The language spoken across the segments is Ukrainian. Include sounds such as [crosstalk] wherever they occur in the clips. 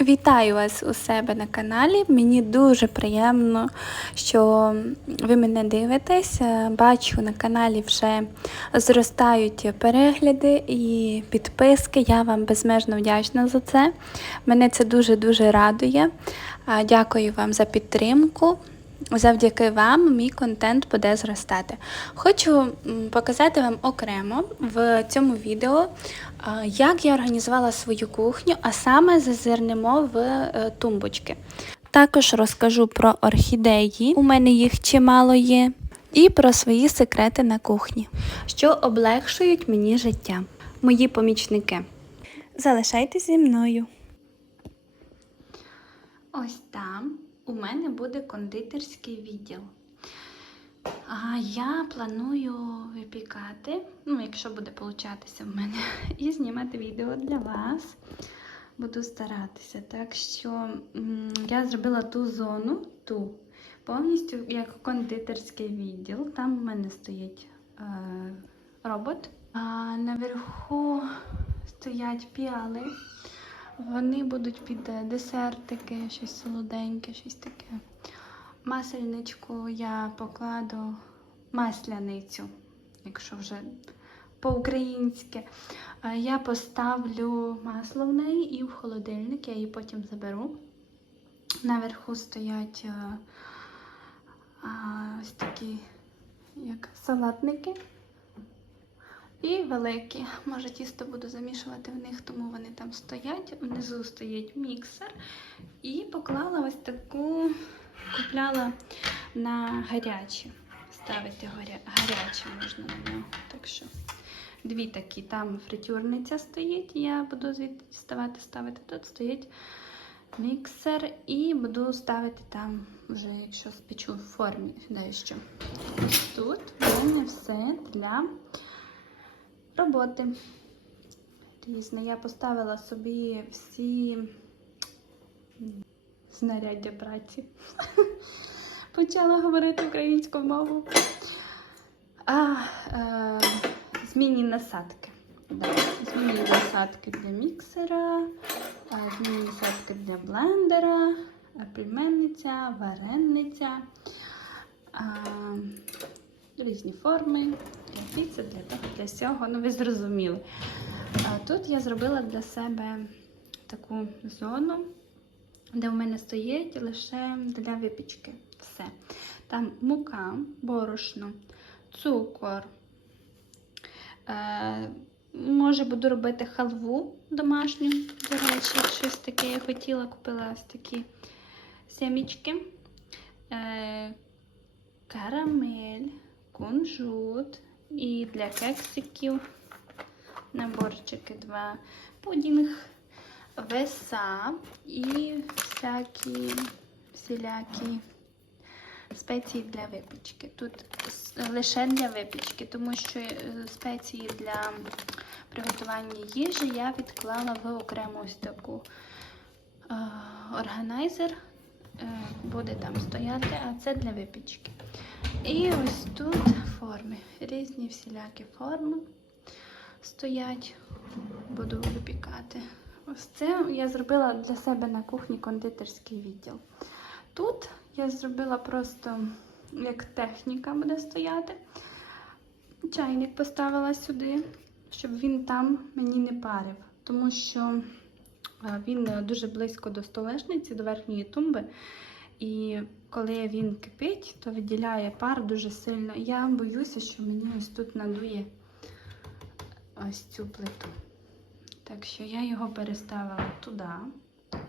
Вітаю вас у себе на каналі. Мені дуже приємно, що ви мене дивитесь. Е, Бачу на каналі вже зростають перегляди і підписки. Я вам безмежно вдячна за це. Мене це дуже-дуже радує. Дякую вам за підтримку. Завдяки вам мій контент буде зростати. Хочу показати вам окремо в цьому відео, як я організувала свою кухню, а саме зазирнемо в е, тумбочки. Також розкажу про орхідеї, у мене їх чимало є, і про свої секрети на кухні, що облегшують мені життя. Мої помічники. Залишайтеся зі мною. Ось там у мене буде кондитерський відділ. А я планую випікати, ну, якщо буде получатися в мене, [laughs] і знімати відео для вас. Буду старатися. Так що я зробила ту зону, ту, повністю як кондитерський відділ. Там в мене стоїть е, робот. А наверху стоять піали. Вони будуть під е, десертики, щось солоденьке, щось таке. Масельничку я покладу масляницю, якщо вже по-українськи. Е, Я поставлю масло в неї і в холодильник, я її потім заберу. Наверху стоять е, а, ось такі як салатники. І великі. Може, тісто буду замішувати в них, тому вони там стоять. Внизу стоїть міксер. І поклала ось таку, купляла на гарячі. Ставити горя... гарячі можна на нього. Так що дві такі. Там фритюрниця стоїть, я буду звідти ставати, ставити. Тут стоїть міксер і буду ставити там, вже якщо спечу в формі дещо. Тут в мене все для роботи. Різне. Я поставила собі всі знаряддя праці. [laughs] Почала говорити українською мовою. А, е, змінні насадки. Да. Змінні насадки для міксера, а, змінні насадки для блендера, а, пельменниця, варенниця. Різні форми. І це для того, для всього. Ну, ви зрозуміли. Тут я зробила для себе таку зону, де у мене стоїть лише для випічки. Все. Там мука, борошно, цукор. Е, може, буду робити халву домашню, до речі, щось таке я хотіла, купила ось такі семічки. Е, карамель, кунжут і для кексиків наборчики два, пудінг, веса і всякі всілякі спеції для випічки. Тут лише для випічки, тому що е, спеції для приготування їжі я відклала в окрему ось таку е, органайзер. Е, буде там стояти, а це для випічки. І ось тут форми. Різні всілякі форми стоять. Буду випікати. Ось це я зробила для себе на кухні кондитерський відділ. Тут я зробила просто як техніка буде стояти. Чайник поставила сюди, щоб він там мені не парив, тому що він е, дуже близько до столешниці, до верхньої тумби. І коли він кипить, то виділяє пар дуже сильно. Я боюся, що мені ось тут надує ось цю плиту. Так що я його переставила туди,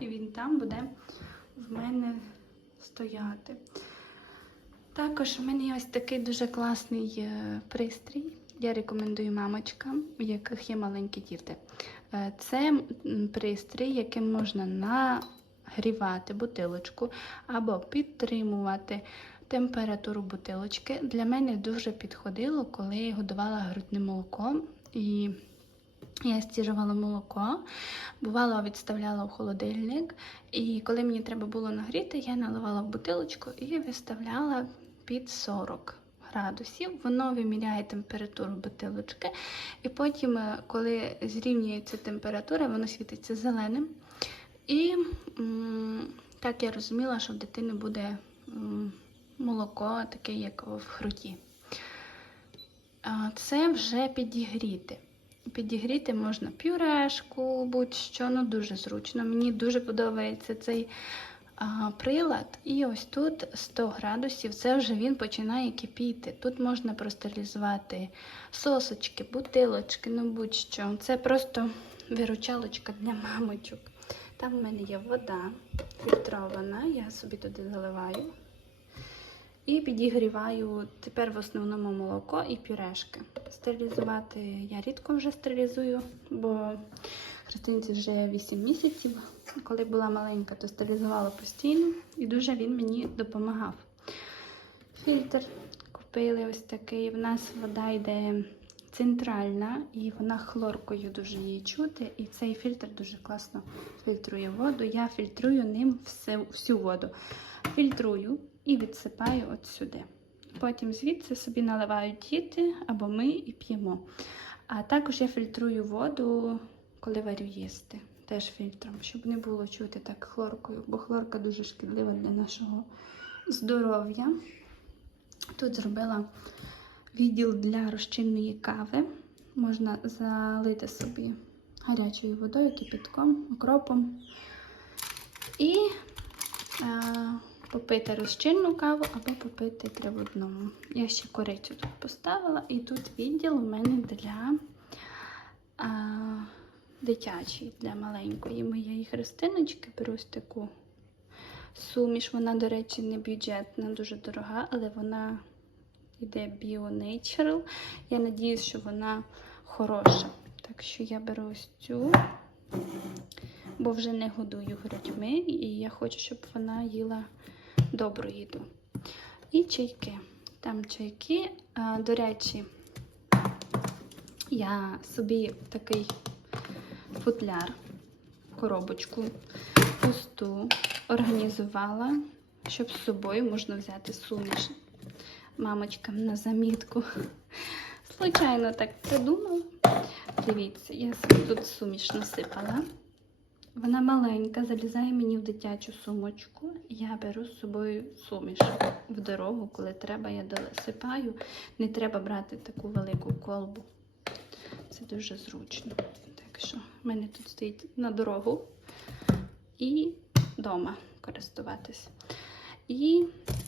і він там буде в мене стояти. Також у мене є ось такий дуже класний е, пристрій. Я рекомендую мамочкам, у яких є маленькі діти. Е, Це пристрій, яким можна нагрівати бутилочку або підтримувати температуру бутилочки. Для мене дуже підходило, коли я годувала грудним молоком. І я стіжувала молоко, бувало, відставляла в холодильник. І коли мені треба було нагріти, я наливала в бутилочку і виставляла під 40 градусів. Воно виміряє температуру бутилочки. І потім, е, коли зрівнюється температура, воно світиться зеленим. І так я розуміла, що в дитини буде молоко таке, як в хруті. Це вже підігріти. Підігріти можна пюрешку, будь-що, ну дуже зручно. Мені дуже подобається цей прилад. І ось тут 100 градусів, це вже він починає кипіти. Тут можна простерилізувати сосочки, бутилочки, ну будь-що. Це просто виручалочка для мамочок. Там в мене є вода фільтрована, я собі туди заливаю. І підігріваю тепер в основному молоко і пюрешки. Стерилізувати я рідко вже стерилізую, бо Христинці вже 8 місяців. Коли була маленька, то стерилізувала постійно і дуже він мені допомагав. Фільтр купили ось такий. В нас вода йде центральна і вона хлоркою дуже її чути. І цей фільтр дуже класно фільтрує воду. Я фільтрую ним все, всю воду. Фільтрую і відсипаю от сюди. Потім звідси собі наливають діти або ми і п'ємо. А також я фільтрую воду, коли варю їсти. Теж фільтром, щоб не було чути так хлоркою, бо хлорка дуже шкідлива для нашого здоров'я. Тут зробила відділ для розчинної кави. Можна залити собі гарячою водою, кипятком, окропом. І а, попити розчинну каву або попити траводному. Я ще корицю тут поставила, і тут відділ у мене для а, дитячий, для маленької моєї христиночки. Беру ось таку суміш. Вона, до речі, не бюджетна, дуже дорога, але вона йде Bio. Я надіюсь, що вона хороша. Так що я беру ось цю, бо вже не годую грудьми, і я хочу, щоб вона їла добру їду. І чайки. Там чайки, до речі, я собі такий футляр, коробочку пусту організувала, щоб з собою можна взяти суміш мамочкам на замітку. Случайно так придумала. Дивіться, я тут суміш насипала. Вона маленька, залізає мені в дитячу сумочку. Я беру з собою суміш в дорогу, коли треба, я досипаю. Не треба брати таку велику колбу. Це дуже зручно. Так що в мене тут стоїть на дорогу і вдома користуватись. І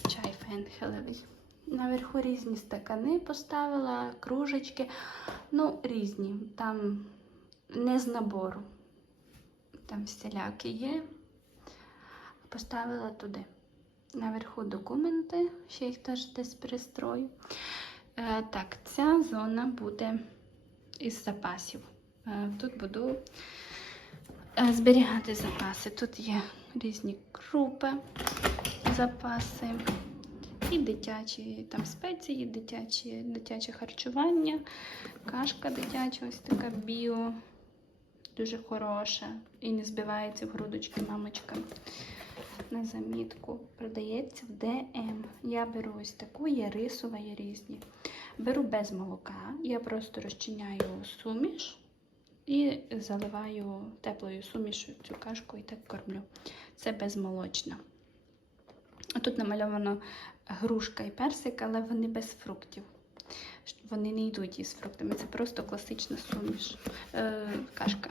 чай фенхелевий. Наверху різні стакани поставила, кружечки. Ну, різні. Там не з набору. Там всілякі є. Поставила туди. Наверху документи, ще їх теж десь пристрою. Е, так, ця зона буде із запасів. Е, тут буду е, зберігати запаси. Тут є різні крупи, запаси. І дитячі там спеції, дитячі, дитяче харчування, кашка дитяча, ось така біо, дуже хороша. І не збивається в грудочки мамочка. На замітку. Продається в ДМ. Я беру ось таку, є рисова, є різні. Беру без молока. Я просто розчиняю суміш і заливаю теплою сумішю цю кашку і так кормлю. Це безмолочна. Тут намальовано грушка і персик, але вони без фруктів. Вони не йдуть із фруктами. Це просто класична суміш. Е, кашка.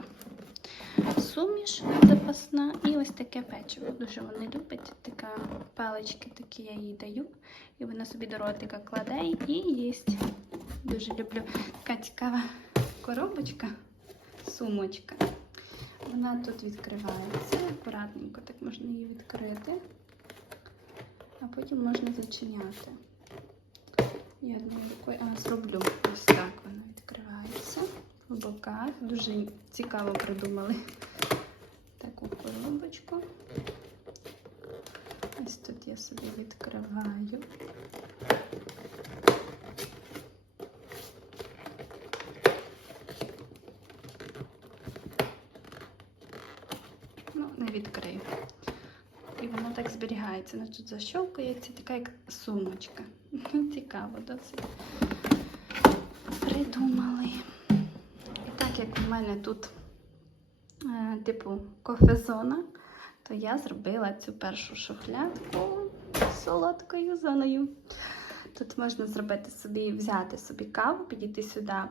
Суміш запасна і ось таке печиво. Дуже вони люблять. Така палички такі я їй даю. І вона собі до ротика кладе і їсть. Дуже люблю. Така цікава коробочка, сумочка. Вона тут відкривається. Акуратненько так можна її відкрити а потім можна зачиняти. Я одною рукою а, зроблю ось так вона відкривається в боках. Дуже цікаво придумали [laughs] таку коробочку. Ось тут я собі відкриваю. Ну, не відкрию. І воно так зберігається. Вона тут защолкується, така як сумочка. [laughs] Цікаво, досить. Придумали. І так як у мене тут, е, типу, кофезона, то я зробила цю першу шухлядку солодкою зоною. Тут можна зробити собі, взяти собі каву, підійти сюди,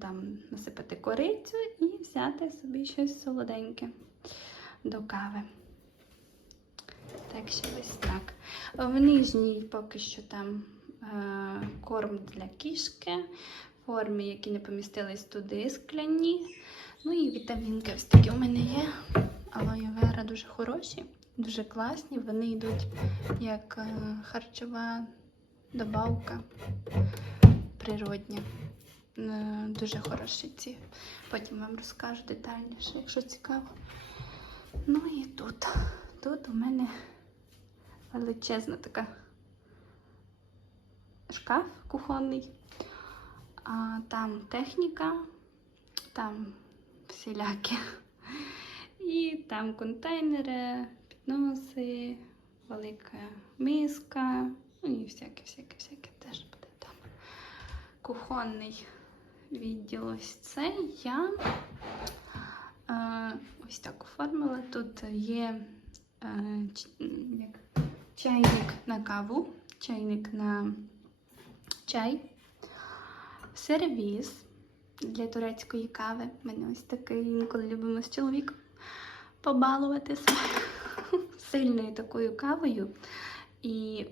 там насипати корицю і взяти собі щось солоденьке до кави. Так що ось так. В нижній поки що там е, корм для кішки, форми, які не помістились туди, скляні. Ну і вітамінки ось такі у мене є. Алоє вера дуже хороші, дуже класні. Вони йдуть як е, харчова добавка природня. Е, Дуже хороші ці. Потім вам розкажу детальніше, якщо цікаво. Ну і тут. Тут у мене величезна така шкаф кухонний. А там техніка, там всілякі. І там контейнери, підноси, велика миска, ну і всяке, всяке, всяке теж буде там. Кухонний відділ ось це я е, ось так оформила. Тут є е, як, чайник на каву, чайник на чай, сервіс для турецької кави. У мене ось такий інколи любимо з чоловіком [laughs] побалуватися сильною такою кавою. І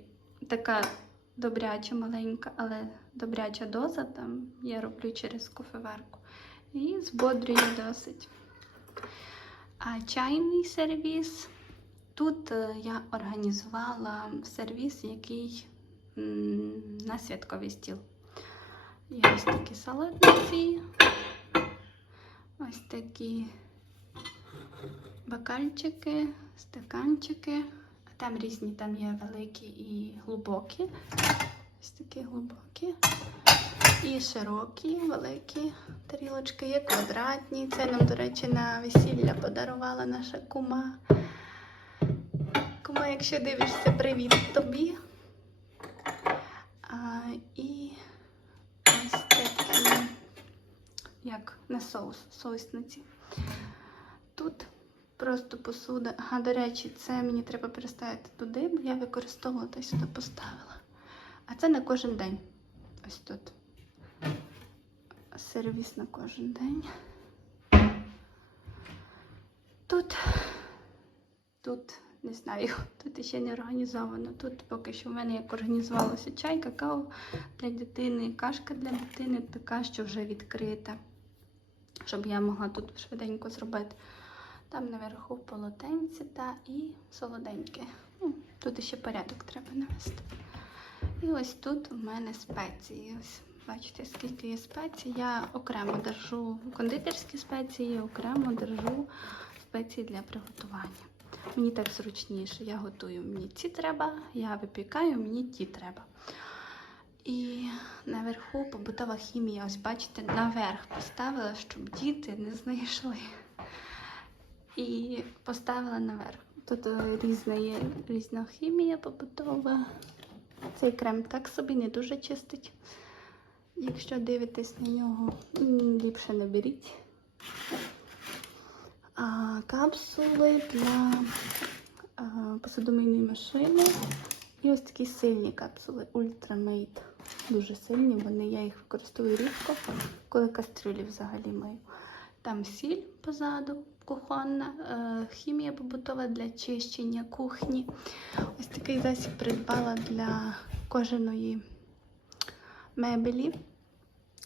така добряча маленька, але добряча доза там я роблю через кофеварку. І збодрює досить. А чайний сервіс. Тут е, я організувала сервіс, який на святковий стіл. Є ось такі салатниці, ось такі бокальчики, стаканчики. А там різні, там є великі і глибокі. Ось такі глибокі. І широкі, великі тарілочки, є квадратні. Це нам, до речі, на весілля подарувала наша кума. Кума, якщо дивишся, привіт тобі. А, і ось такі, як на соус, соусниці. Тут просто посуда. Ага, до речі, це мені треба переставити туди, бо я використовувала та сюди поставила. А це на кожен день. Ось тут. Сервіс на кожен день. Тут, тут, не знаю, [laughs] тут ще не організовано. Тут поки що в мене як організувалося чай, какао для дитини, кашка для дитини, така, що вже відкрита. Щоб я могла тут швиденько зробити. Там наверху полотенці та і солоденьке. Ну, тут ще порядок треба навести. І ось тут у мене спеції. Ось бачите, скільки є спецій. Я окремо держу кондитерські спеції, окремо держу спеції для приготування. Мені так зручніше. Я готую, мені ці треба, я випікаю, мені ті треба. І наверху побутова хімія. Ось бачите, наверх поставила, щоб діти не знайшли. І поставила наверх. Тут е, різна є різна хімія побутова. Цей крем так собі не дуже чистить. Якщо дивитесь на нього, ліпше не беріть. Капсули для а, посудомийної машини. І ось такі сильні капсули Ultramate. Дуже сильні, вони я їх використовую рідко, коли кастрюлі взагалі мию. Там сіль позаду кухонна, е, хімія побутова для чищення кухні. Ось такий засіб придбала для кожаної мебелі.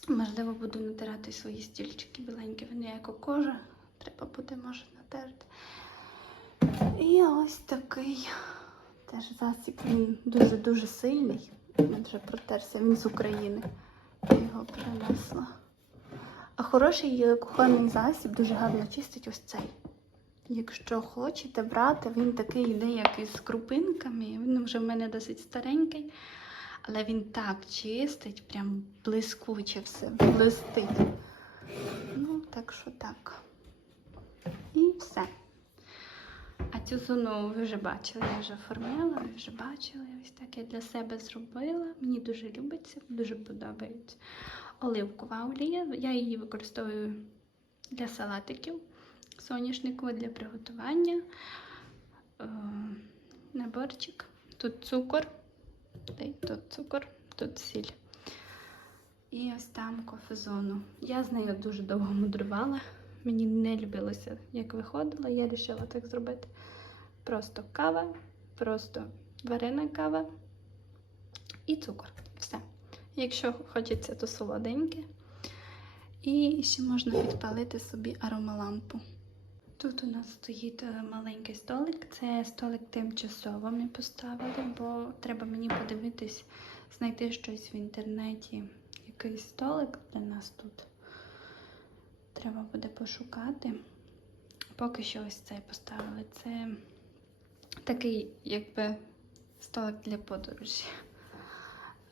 Можливо, буду натирати свої стільчики біленькі, вони як кожа. Треба буде, може, натерти. І ось такий теж засіб. Він дуже-дуже сильний. Він вже протерся, він з України. Я його принесла. А хороший кухонний засіб дуже гарно чистить ось цей. Якщо хочете брати, він такий йде, як із крупинками. Він вже в мене досить старенький, але він так чистить, прям блискуче все, блистить. Ну, так що так. І все. А цю зону ви вже бачили, я вже оформляла, ви вже бачили. Ось так я для себе зробила. Мені дуже любиться, дуже подобається. Оливкова олія. Я її використовую для салатиків, соняшникову для приготування. наборчик. Тут цукор, тут цукор, тут сіль. І ось там кофезону. Я з нею дуже довго мудрувала. Мені не любилося, як виходила. Я вирішила так зробити. Просто кава, просто варена кава і цукор. Все. Якщо хочеться, то солоденьке. І ще можна підпалити собі аромалампу. Тут у нас стоїть е, маленький столик. Це столик тимчасово ми поставили, бо треба мені подивитись, знайти щось в інтернеті. Якийсь столик для нас тут. Треба буде пошукати. Поки що ось цей поставили. Це такий, якби, столик для подорожі.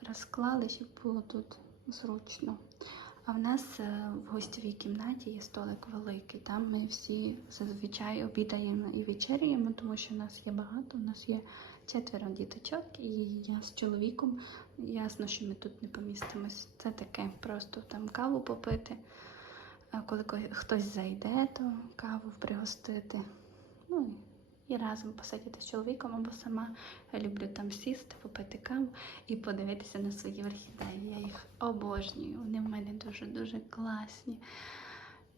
Розклали, щоб було тут зручно. А в нас е, в гостєвій кімнаті є столик великий. Там ми всі зазвичай обідаємо і вечеряємо, тому що нас є багато. У нас є четверо діточок, і я з чоловіком. Ясно, що ми тут не помістимось. Це таке, просто там каву попити. Коли хтось зайде, то каву пригостити. Ну і разом посидіти з чоловіком або сама люблю там сісти, попити каву і подивитися на свої орхідеї. Я їх обожнюю. Вони в мене дуже-дуже класні.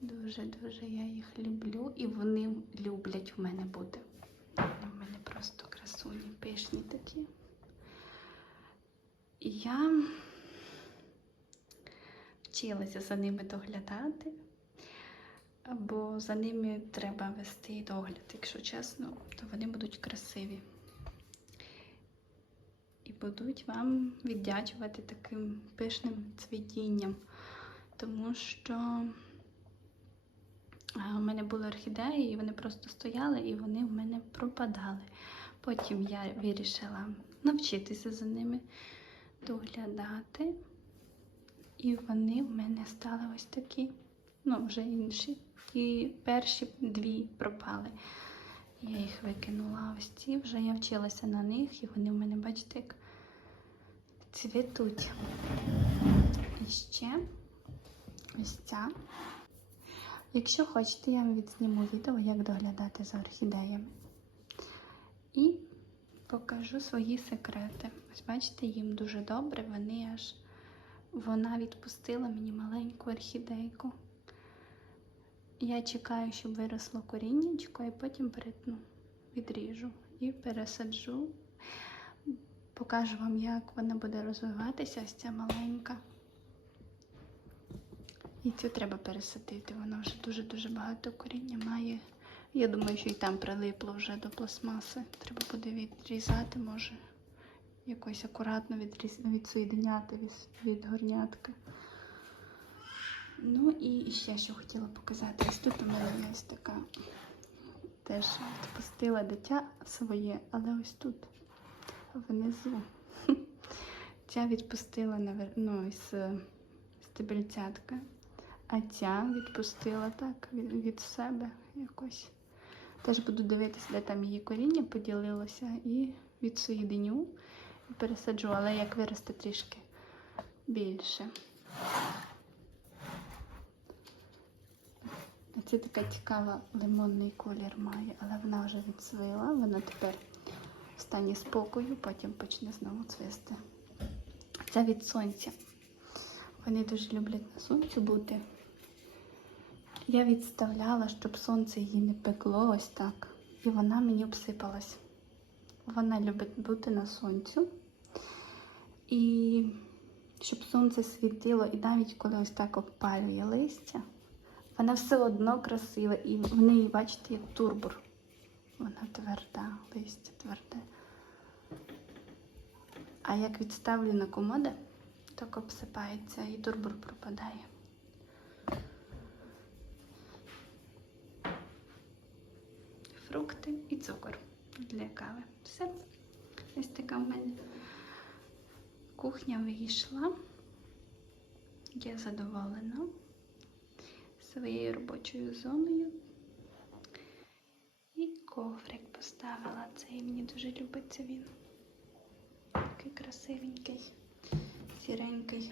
Дуже-дуже я їх люблю і вони люблять в мене бути. Вони в мене просто красуні, пишні такі. І я вчилася за ними доглядати, бо за ними треба вести догляд, якщо чесно, то вони будуть красиві і будуть вам віддячувати таким пишним цвітінням. Тому що а, у мене були орхідеї, і вони просто стояли і вони в мене пропадали. Потім я вирішила навчитися за ними доглядати. І вони в мене стали ось такі, ну, вже інші. І перші дві пропали. Я їх викинула ось ці, вже я вчилася на них, і вони в мене, бачите, як цвітуть. І ще ось ця. Якщо хочете, я вам відзніму відео, як доглядати за орхідеями. І покажу свої секрети. Ось бачите, їм дуже добре, вони аж вона відпустила мені маленьку орхідейку. Я чекаю, щоб виросло коріннячко, і потім перетну, відріжу і пересаджу. Покажу вам, як вона буде розвиватися, ось ця маленька. І цю треба пересадити. Вона вже дуже-дуже багато коріння має. Я думаю, що і там прилипло вже до пластмаси. Треба буде відрізати, може, якось акуратно відріз... відсоєдиняти від, від горнятки. Ну і ще що хотіла показати. Ось тут у мене ось така теж відпустила дитя своє, але ось тут внизу. [laughs] Ця відпустила ну, із е, стебельцятка, а ця відпустила так від, себе якось. Теж буду дивитися, де там її коріння поділилося, і відсоєдиню пересаджу, але як виросте трішки більше. Це така цікава лимонний колір має, але вона вже відсвила, вона тепер в стані спокою, потім почне знову цвісти. Це від сонця. Вони дуже люблять на сонці бути. Я відставляла, щоб сонце її не пекло ось так. І вона мені обсипалась. Вона любить бути на сонцю. І щоб сонце світило, і навіть коли ось так обпалює листя, вона все одно красива. І в неї, бачите, як турбур. Вона тверда, листя тверде. А як відставлю на комоди, так обсипається і турбур пропадає. Фрукти і цукор для кави. Все. Ось така в мене кухня вийшла. Я задоволена своєю робочою зоною. І коврик поставила. Цей мені дуже любиться він. Такий красивенький, сіренький.